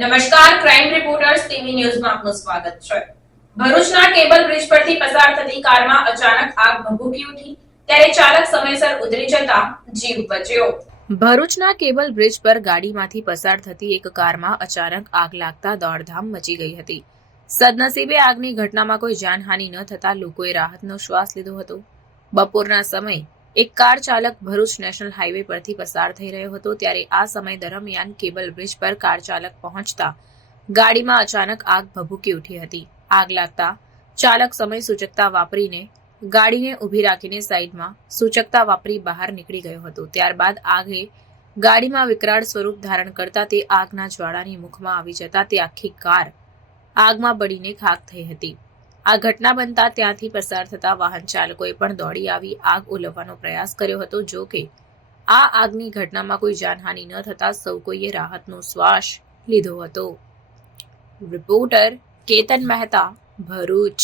નમસ્કાર crime reporters TV ન્યૂઝમાં આપનું સ્વાગત છે. ભરૂચના કેબલ બ્રિજ પરથી પસાર થતી કારમાં અચાનક આગ ભભૂકી ઉઠી, ત્યારે ચાલક સમયસર ઉતરી જતા જીવ બચ્યો. ભરૂચના કેબલ બ્રિજ પર ગાડીમાંથી પસાર થતી એક કારમાં અચાનક આગ લાગતા દોડધામ મચી ગઈ હતી. સદનસીબે આગની ઘટનામાં કોઈ જાનહાનિ ન થતા લોકોએ રાહતનો શ્વાસ લીધો હતો. બપોરના સમયે એક કાર ચાલક ભરૂચ નેશનલ હાઈવે પરથી પસાર થઈ રહ્યો હતો ત્યારે આ સમય દરમિયાન કેબલ બ્રિજ પર કાર ચાલક પહોંચતા ગાડીમાં અચાનક આગ ભભૂકી ઉઠી હતી. આગ લાગતા ચાલક સમય સૂચકતા વાપરીને ગાડીને ઊભી રાખીને સાઈડમાં સૂચકતા વાપરી બહાર નીકળી ગયો હતો. ત્યારબાદ આગે ગાડીમાં વિકરાળ સ્વરૂપ ધારણ કરતા તે આગના જ્વાળાની મુખમાં આવી જતા તે આખી કાર આગમાં બળીને ખાક થઈ હતી. આ ઘટના બનતા ત્યાંથી પસાર થતા વાહન ચાલકોએ પણ દોડી આવી આગ ઓલવવાનો પ્રયાસ કર્યો હતો. જો કે, આ આગની ઘટનામાં કોઈ જાનહાનિ ન થતા સૌ કોઈએ રાહતનો શ્વાસ લીધો હતો. રિપોર્ટર કેતન મહેતા, ભરૂચ.